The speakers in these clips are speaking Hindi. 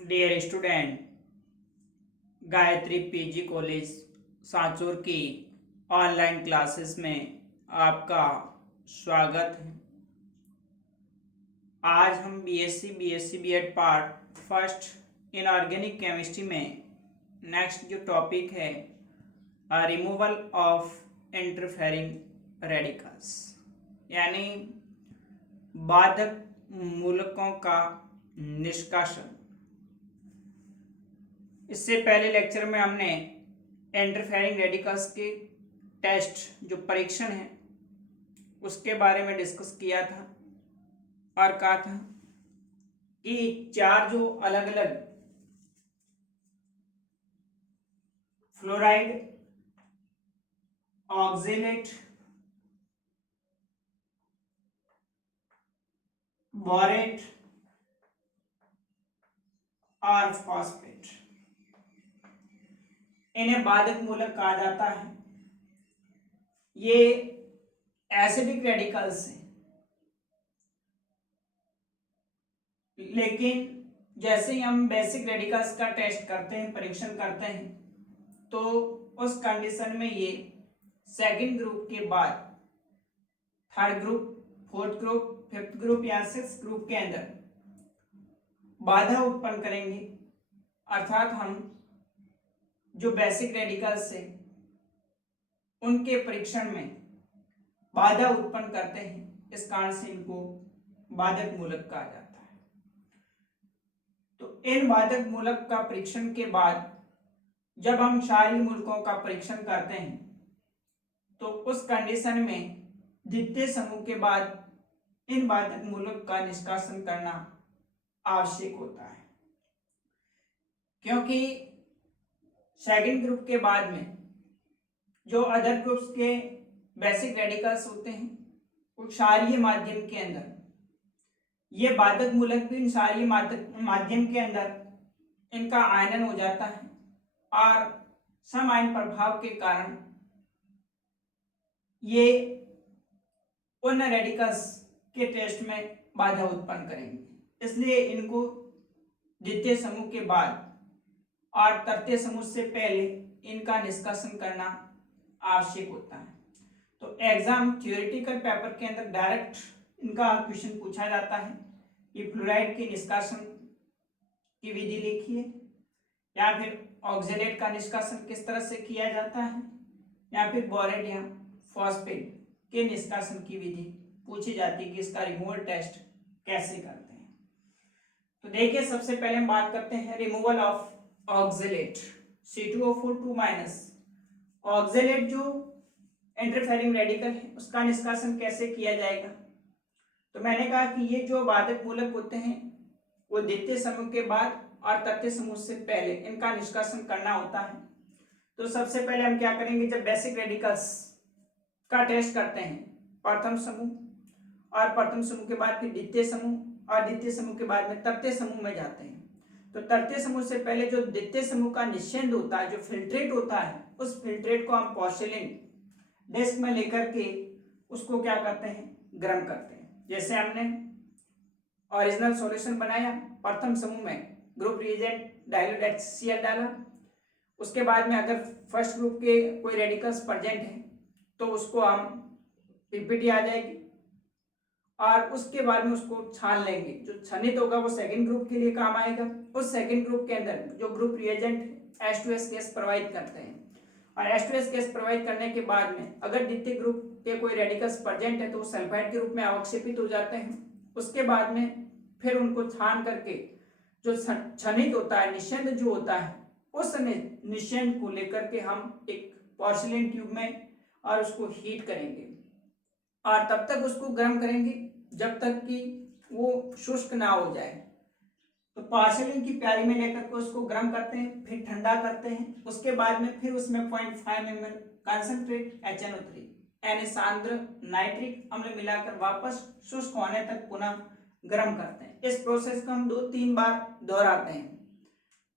Dear student, Gayatri PG college Sanchore की ऑनलाइन क्लासेस में आपका स्वागत है। आज हम BSc BEd part first inorganic chemistry में नेक्स्ट जो टॉपिक है रिमूवल ऑफ इंटरफेरिंग रेडिकल्स यानी बाधक मूलकों का निष्कासन। इससे पहले लेक्चर में हमने इंटरफेरिंग रेडिकल्स के टेस्ट जो परीक्षण है उसके बारे में डिस्कस किया था और कहा था कि चार जो अलग अलग फ्लोराइड, ऑक्जेलेट, बोरेट और फॉस्फेट, इन्हें बाधक मूलक कहा जाता है। ये एसिडिक रेडिकल्स हैं, लेकिन जैसे ही हम बेसिक रेडिकल्स का टेस्ट करते हैं, परीक्षण करते हैं, तो उस कंडीशन में ये सेकंड ग्रुप के बाद third group, fourth group, fifth group या सिक्स्थ ग्रुप के अंदर बाधा उत्पन्न करेंगे। अर्थात हम जो बेसिक रेडिकल्स है उनके परीक्षण में बाधा उत्पन्न करते हैं, इस कारण से इनको बाधक मूलक कहा जाता है। तो इन बाधक मूलक का परीक्षण के बाद जब हम क्षारीय मूलकों का परीक्षण करते हैं तो उस कंडीशन में द्वितीय समूह के बाद इन बाधक मूलक का निष्कासन करना आवश्यक होता है, क्योंकि सेकंड ग्रुप के बाद में जो अदर ग्रुप्स के बेसिक रेडिकल्स होते हैं वो क्षारीय माध्यम के अंदर, ये बाधक मूलक भी क्षारीय माध्यम के अंदर इनका आयनन हो जाता है और सम आयन प्रभाव के कारण ये उन रेडिकल्स के टेस्ट में बाधा उत्पन्न करेंगे। इसलिए इनको द्वितीय समूह के बाद और तृतीय समूह से पहले इनका निष्कासन करना आवश्यक होता है। तो एग्जाम थ्योरेटिकल पेपर के अंदर डायरेक्ट इनका क्वेश्चन पूछा जाता है कि फ्लोराइड के निष्कासन की विधि लिखिए, या फिर ऑक्जेलेट का निष्कासन किस तरह से किया जाता है, या फिर बोरेट या फॉस्फेट के निष्कासन की विधि पूछी जाती है कि इसका रिमूवल टेस्ट कैसे करते हैं। तो देखिए, सबसे पहले हम बात करते हैं removal of oxalate C2O4 2-। Oxalate जो इंटरफेरिंग रेडिकल है उसका निष्कासन कैसे किया जाएगा। तो मैंने कहा कि ये जो बाधक मूलक होते हैं वो द्वितीय समूह के बाद और तृतीय समूह से पहले इनका निष्कासन करना होता है। तो सबसे पहले हम क्या करेंगे, जब बेसिक रेडिकल्स का टेस्ट करते हैं प्रथम समूह और प्रथम समूह के बाद फिर द्वितीय समूह और द्वितीय समूह के बाद में तृतीय समूह में जाते हैं। तो तृतीय समूह से पहले जो द्वितीय समूह का निषेध होता है, जो फिल्ट्रेट होता है, उस फिल्ट्रेट को हम पोर्सिलिन डिस्क में लेकर के उसको क्या करते हैं, गर्म करते हैं। जैसे हमने ओरिजिनल सॉल्यूशन बनाया, प्रथम समूह में ग्रुप रिएजेंट डाइल्यूट HCl डाला, उसके बाद में अगर फर्स्ट ग्रुप के कोई रेडिकल्स प्रेजेंट है तो उसको हम पीपीटी आ जाएगी और उसके बाद में उसको छान लेंगे। जो छनित होगा वो सेकंड ग्रुप के लिए काम आएगा। उस सेकंड ग्रुप के अंदर जो group reagent H2S gas provide करते हैं, और H2S गैस प्रोवाइड करने के बाद में अगर द्वितीय ग्रुप के कोई रेडिकल्स प्रेजेंट है तो वो सल्फाइड के रूप में अवक्षेपित हो जाते हैं। उसके बाद में फिर उनको छान करके जो छनित होता है, निषेध जो होता है, उस निषेध को लेकर के हम एक पोर्सिलिन ट्यूब में और उसको हीट करेंगे और तब तक उसको गर्म करेंगे जब तक कि वो शुष्क ना हो जाए। तो पोर्सिलिन की प्याली में लेकर के उसको गर्म करते हैं, फिर ठंडा करते हैं। उसके बाद में फिर उसमें 0.5 ml कंसंट्रेट HNO3 यानी सांद्र नाइट्रिक अम्ल मिलाकर वापस शुष्क होने तक पुनः गर्म करते हैं। इस प्रोसेस को हम 2-3 बार दोहराते हैं।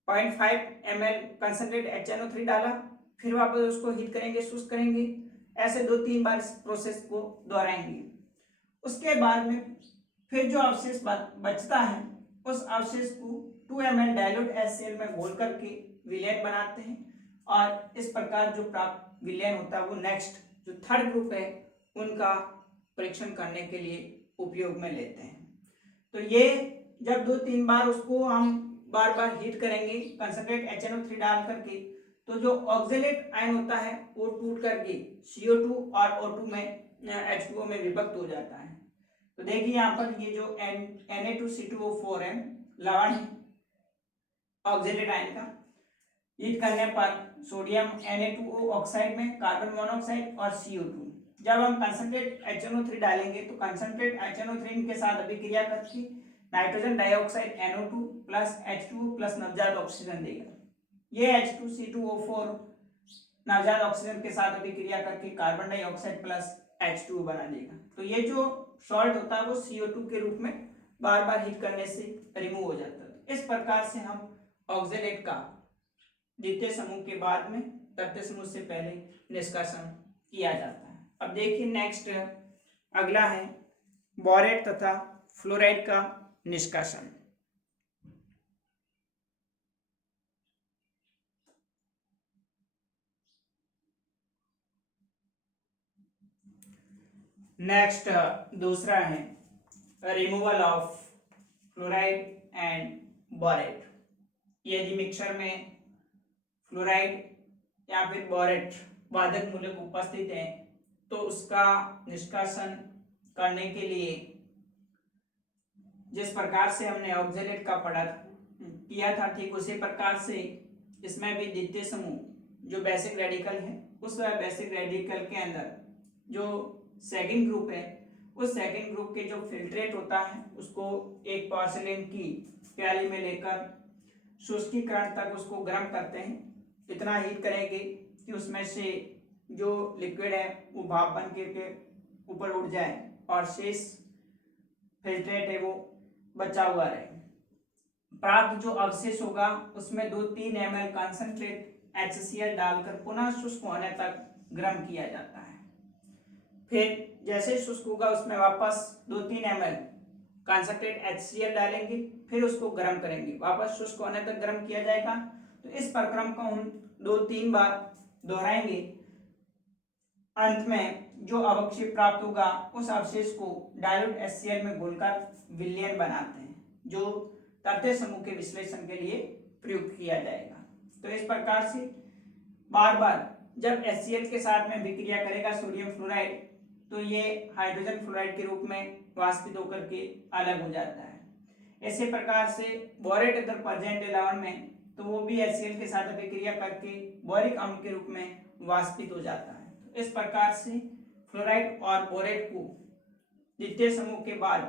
0.5 ml कंसंट्रेट HNO3 डाला, फिर वापस उसको हीट करेंगे, शुष्क करेंगे, ऐसे 2-3 बार इस प्रोसेस को दोहराएंगे। उसके बाद में फिर जो अवशेष बचता है उस अवशेष को 2 ml डाइल्यूट HCl में घोल करके विलेन बनाते हैं और इस प्रकार जो प्राप्त विलेन होता है वो नेक्स्ट जो थर्ड ग्रुप है उनका परीक्षण करने के लिए उपयोग में लेते हैं। तो ये जब 2-3 बार उसको हम बार बार हीट करेंगे कंसंट्रेट HNO3 डाल करके, तो जो ऑक्जेलेट आयन होता है वो टूट करके CO2 और O2 में H2O में विभक्त हो जाता है। तो देखिए यहाँ पर ये जो Na2C2O4 है लवण है ऑक्जेलेट आयन का, हीट करने पर सोडियम Na2O ऑक्साइड में कार्बन मोनोऑक्साइड और CO2, जब हम कंसंट्रेट HNO3 डालेंगे तो कंसंट्रेट HNO3 के साथ अभिक्रिया करके nitrogen dioxide NO2 plus H2O plus नवजात ऑक्सीजन देगा। ये H2C2O4 नवजात ऑक्सीजन के साथ अभिक्रिया करके कार्बन डाइऑक्साइड प्लस H2O बना देगा। तो ये जो सॉल्ट होता है वो CO2 के रूप में बार बार हीट करने से रिमूव हो जाता है। इस प्रकार से हम ऑक्जेलेट का द्वितीय समूह के बाद में तृतीय समूह से पहले निष्कासन किया जाता है। अब देखिए नेक्स्ट अगला है बोरेट तथा फ्लोराइड का निष्कासन। नेक्स्ट दूसरा है removal of fluoride and borate. यदि मिक्सचर में फ्लोराइड या फिर बोरेट वादक मूलक उपस्थित है तो उसका निष्कासन करने के लिए जिस प्रकार से हमने ऑक्जेलेट का पढ़ा किया था ठीक उसी प्रकार से इसमें भी द्वितीय समूह जो बेसिक रेडिकल है उस बेसिक रेडिकल के अंदर जो सेकंड ग्रुप है उस सेकंड ग्रुप के जो फिल्ट्रेट होता है उसको एक पोर्सिलेन की प्याली में लेकर शुष्कीकरण तक उसको गर्म करते हैं। इतना हीट करेंगे कि उसमें से जो लिक्विड है वो भाप बन के ऊपर उड़ जाए और शेष फिल्ट्रेट है वो बचा हुआ रहे। प्राप्त जो अवशेष होगा उसमें 2-3 ml कंसंट्रेट HCl डालकर पुनः शुष्क होने तक गर्म किया जाता है। फिर जैसे शुष्क होगा उसमें वापस 2-3 ml कंसंट्रेट HCl डालेंगे, फिर उसको गर्म करेंगे, वापस शुष्क होने तक गर्म किया जाएगा। तो इस प्रक्रम को हम 2-3 बार दोहराएंगे। अंत में जो अवक्षेप प्राप्त होगा उस अवशेष को डाइल्यूट HCl में घोलकर विलयन बनाते हैं जो तृतीय समूह के विश्लेषण के लिए प्रयुक्त किया जाएगा। तो इस प्रकार से बार बार जब HCl के साथ में विक्रिया करेगा सोडियम फ्लोराइड तो ये हाइड्रोजन फ्लोराइड के रूप में वाष्पित होकर के अलग हो जाता है। इसी प्रकार से बोरेट अगर प्रेजेंट है लवण में तो वो भी HCl के साथ अभिक्रिया करके बोरिक अम्ल के रूप में वाष्पित हो जाता है। तो इस प्रकार से फ्लोराइड और बोरेट को द्वितीय समूह के बाद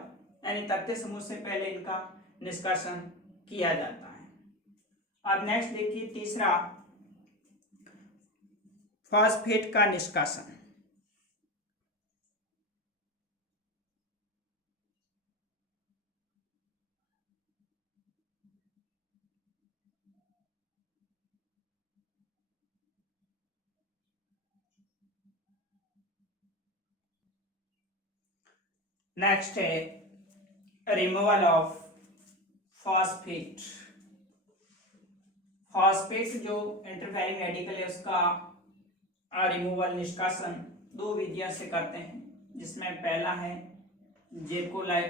यानी तृतीय समूह से पहले इनका निष्कासन किया जाता है। अब नेक्स्ट देखिए तीसरा फॉस्फेट का निष्कासन। नेक्स्ट है रिमूवल ऑफ फॉस्फेट। फॉस्फेट जो इंटरफेरिंग रेडिकल है उसका रिमूवल निष्कासन दो विधियों से करते हैं, जिसमें पहला है जिरकोनाइल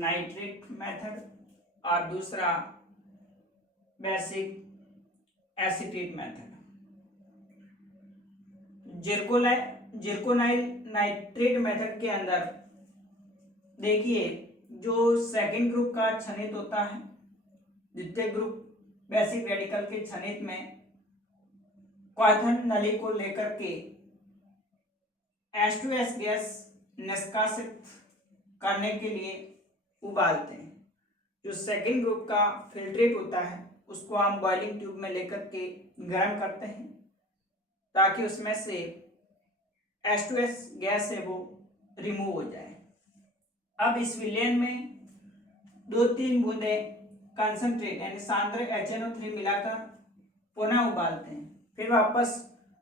नाइट्रेट मेथड और दूसरा basic acetate method. Zirconyl nitrate method के अंदर देखिए जो सेकंड ग्रुप का क्षणित होता है द्वितीय ग्रुप बेसिक रेडिकल के क्षणित में क्वाथन नली को लेकर के H2S गैस निष्कासित करने के लिए उबालते हैं। जो सेकंड ग्रुप का फिल्ट्रेट होता है उसको हम बॉइलिंग ट्यूब में लेकर के गर्म करते हैं ताकि उसमें से H2S गैस है वो रिमूव हो जाए। अब इस विलयन में 2-3 बूंदे कंसंट्रेट यानी सांद्र HNO3 मिलाकर पुनः उबालते हैं, फिर वापस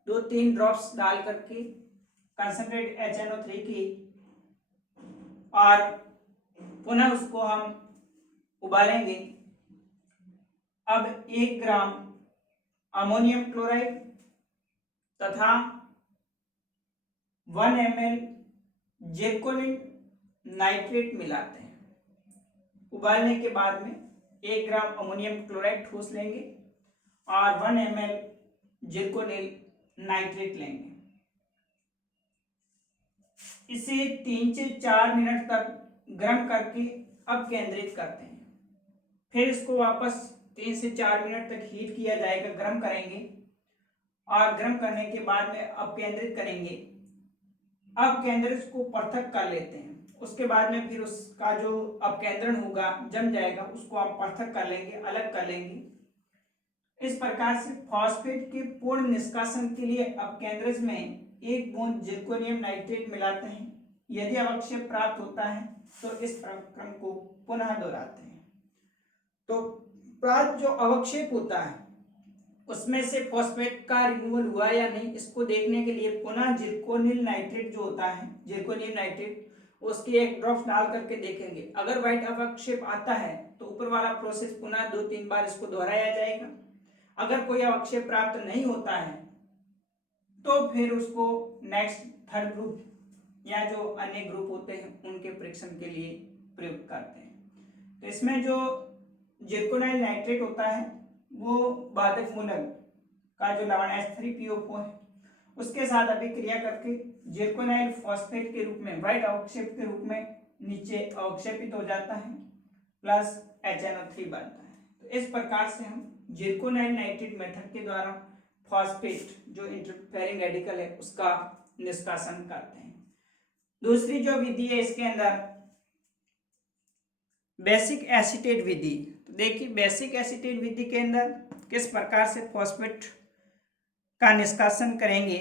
2-3 ड्रॉप्स डाल करके कंसंट्रेट HNO3 की और पुनः उसको हम उबालेंगे। अब 1 ग्राम अमोनियम क्लोराइड तथा 1 ml जिरकोनिल नाइट्रेट मिलाते हैं। उबालने के बाद में 1 ग्राम अमोनियम क्लोराइड ठोस लेंगे और 1 ml जिरकोनिल नाइट्रेट लेंगे। इसे 3 से 4 मिनट तक गर्म करके अपकेंद्रित करते हैं। फिर इसको वापस 3 से 4 मिनट तक हीट किया जाएगा, गर्म करेंगे और गर्म करने के बाद में अपकेंद्रित करेंगे। अपकेंद्रित को पृथक कर लेते हैं। उसके बाद में फिर उसका जो अपकेंद्रण होगा, जम जाएगा, उसको आप पृथक कर लेंगे, अलग कर लेंगे। इस प्रकार से फॉस्फेट के पूर्ण निष्कासन के लिए अपकेंद्रज में 1 बूंद जिरकोनियम नाइट्रेट मिलाते हैं। यदि अवक्षेप प्राप्त होता है तो इस प्रक्रम को पुनः दोहराते हैं। तो प्राप्त जो अवक्षेप होता है उसमें से फॉस्फेट का रिमूवल हुआ या नहीं, इसको देखने के लिए पुनः जिरकोनिल नाइट्रेट जो होता है, जिरकोनियम नाइट्रेट, उसके 1 ड्रॉप डाल करके देखेंगे। अगर व्हाइट अवक्षेप आता है तो ऊपर वाला प्रोसेस पुनः 2-3 बार इसको दोहराया जाएगा। अगर कोई अवक्षेप प्राप्त नहीं होता है तो फिर उसको नेक्स्ट थर्ड ग्रुप या जो अन्य ग्रुप होते हैं उनके परीक्षण के लिए प्रयुक्त करते हैं। तो इसमें जो जिरकोनिल नाइट्रेट होता है वो बाधक मूलक का जो लवण H3PO4 है उसके साथ अभिक्रिया करके जिरकोनिल फॉस्फेट के रूप में, व्हाइट अवक्षेप के रूप में नीचे अवक्षेपित हो जाता है, प्लस HNO3 बनता है। तो इस प्रकार से हम जिरकोनिल नाइट्रेट मेथड के द्वारा फॉस्फेट जो इंटरफेरिंग रेडिकल है उसका निष्कासन करते हैं। दूसरी जो विधि है इसके अंदर बेसिक एसीटेट विधि। तो देखिए बेसिक एसीटेट विधि के अंदर किस प्रकार से फॉस्फेट का निष्कासन करेंगे।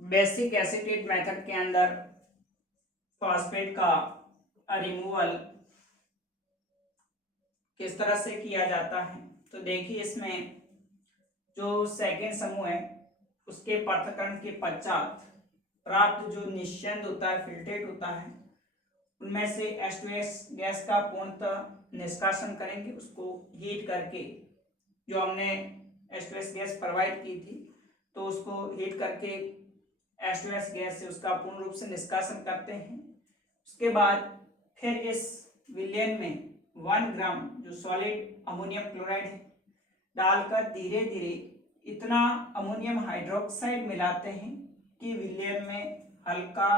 बेसिक एसीटेट मेथड के अंदर फॉस्फेट का रिमूवल किस तरह से किया जाता है। तो देखिए इसमें जो सेकेंड समूह है उसके पृथक्करण के पश्चात प्राप्त जो निस्यंद होता है, फिल्ट्रेट होता है, उनमें से H2S गैस का पूर्णतः निष्कासन करेंगे। उसको हीट करके जो हमने H2S गैस प्रोवाइड की थी तो उसको हीट करके H2S गैस से उसका पूर्ण रूप से निष्कासन करते हैं। उसके बाद फिर इस विलयन में 1 ग्राम जो सॉलिड अमोनियम क्लोराइड है डालकर धीरे धीरे इतना अमोनियम हाइड्रोक्साइड मिलाते हैं कि विलयन में हल्का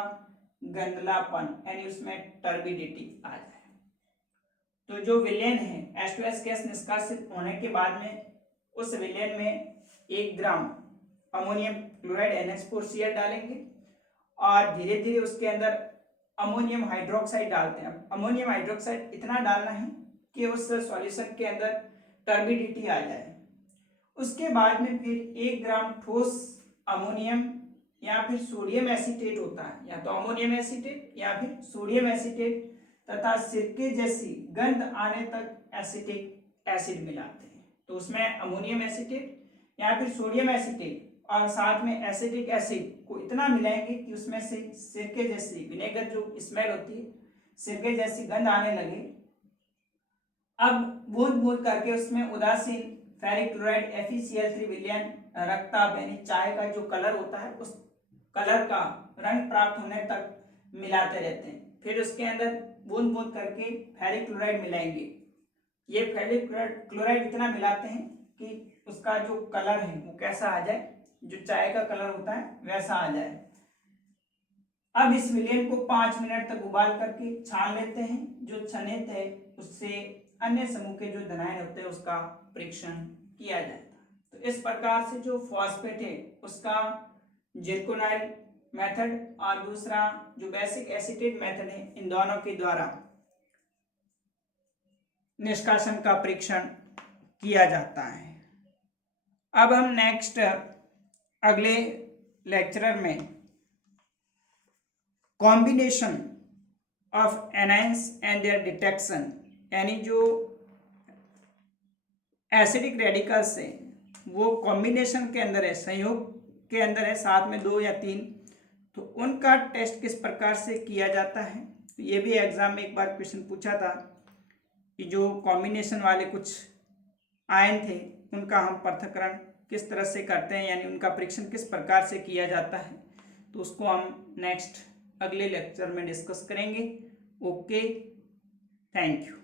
गंधलापन यानी उसमें टर्बिडिटी आ जाए। तो जो विलयन है H2S गैस निष्कासित होने के बाद में उस विलयन में 1 ग्राम अमोनियम क्लोराइड NH4Cl डालेंगे और धीरे धीरे उसके अंदर अमोनियम हाइड्रोक्साइड डालते हैं। अमोनियम हाइड्रोक्साइड इतना डालना है कि उस सॉल्यूशन के अंदर टर्बिडिटी आ जाए। उसके बाद में फिर 1 ग्राम ठोस अमोनियम या फिर सोडियम एसीटेट होता है, या तो अमोनियम एसीटेट या फिर सोडियम एसीटेट तथा सिरके जैसी गंध आने तक एसिटिक एसिड मिलाते हैं। तो उसमें अमोनियम एसीटेट या फिर सोडियम एसीटेट और साथ में एसिटिक एसिड को इतना मिलाएंगे कि उसमें से सिरके जैसी विनेगर जो स्मेल होती है, सिरके जैसी गंध आने लगे। अब बूंद बूंद करके उसमें उदासीन फेरिक क्लोराइड FeCl3 विलयन रक्ताभ यानी चाय का जो कलर होता है उस कलर का रंग प्राप्त होने तक मिलाते रहते हैं। फिर उसके अंदर बूंद बूंद करके फेरिक क्लोराइड मिलाएंगे। ये फेरिक क्लोराइड इतना मिलाते हैं कि उसका जो कलर है वो कैसा आ जाए, जो चाय का कलर होता है वैसा आ जाए। अब इस विलयन को 5 मिनट तक उबाल करके छान लेते हैं। जो छनित है उससे अन्य समूह के जो धनायन होते हैं उसका परीक्षण किया जाता है। तो इस प्रकार से जो फॉस्फेट है उसका जिरकोनिल मेथड और दूसरा जो बेसिक एसीटेट मेथड है, इन दोनों के द्वारा निष्कासन का परीक्षण किया जाता है। अब हम नेक्स्ट अगले लेक्चरर में combination of anions and their detection यानी जो एसिडिक रेडिकल्स है वो कॉम्बिनेशन के अंदर है, संयोग के अंदर है, साथ में 2 या 3, तो उनका टेस्ट किस प्रकार से किया जाता है। तो ये भी एग्जाम में एक बार क्वेश्चन पूछा था कि जो कॉम्बिनेशन वाले कुछ आयन थे उनका हम पृथक्करण किस तरह से करते हैं, यानी उनका परीक्षण किस प्रकार से किया जाता है, तो उसको हम नेक्स्ट अगले लेक्चर में डिस्कस करेंगे। Okay, thank you.